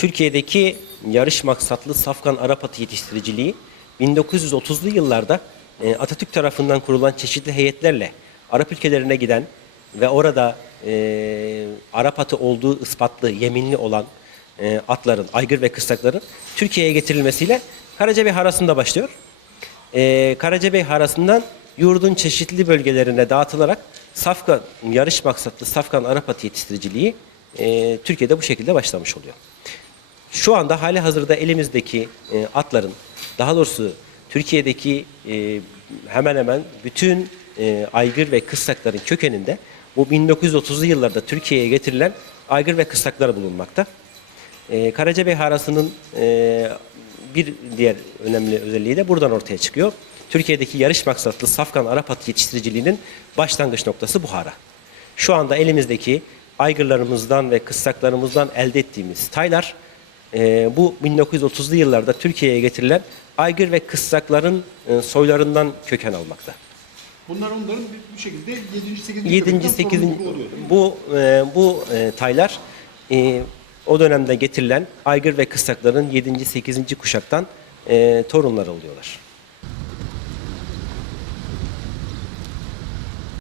Türkiye'deki yarış maksatlı safkan Arap atı yetiştiriciliği 1930'lu yıllarda e, Atatürk tarafından kurulan çeşitli heyetlerle Arap ülkelerine giden ve orada e, Arap atı olduğu ispatlı, yeminli olan e, atların, aygır ve kıstakların Türkiye'ye getirilmesiyle Karacabey Harası'nda başlıyor. E, Karacabey Harası'ndan yurdun çeşitli bölgelerine dağıtılarak safkan, yarış maksatlı safkan Arap atı yetiştiriciliği e, Türkiye'de bu şekilde başlamış oluyor. Şu anda hali hazırda elimizdeki e, atların, daha doğrusu Türkiye'deki e, hemen hemen bütün e, aygır ve kıstakların kökeninde bu 1930'lu yıllarda Türkiye'ye getirilen aygır ve kıstaklar bulunmakta. E, Karacabey Harası'nın e, bir diğer önemli özelliği de buradan ortaya çıkıyor. Türkiye'deki yarış maksatlı safkan Arap atı yetiştiriciliğinin başlangıç noktası bu hara. Şu anda elimizdeki aygırlarımızdan ve kıssaklarımızdan elde ettiğimiz taylar e, bu 1930'lu yıllarda Türkiye'ye getirilen aygır ve kıssakların e, soylarından köken almakta. Bunlar onların bir, bir şekilde 7. 8. 7. 8. bu e, bu e, taylar e, o dönemde getirilen aygır ve kıssakların 7. 8. kuşaktan e, torunları oluyorlar.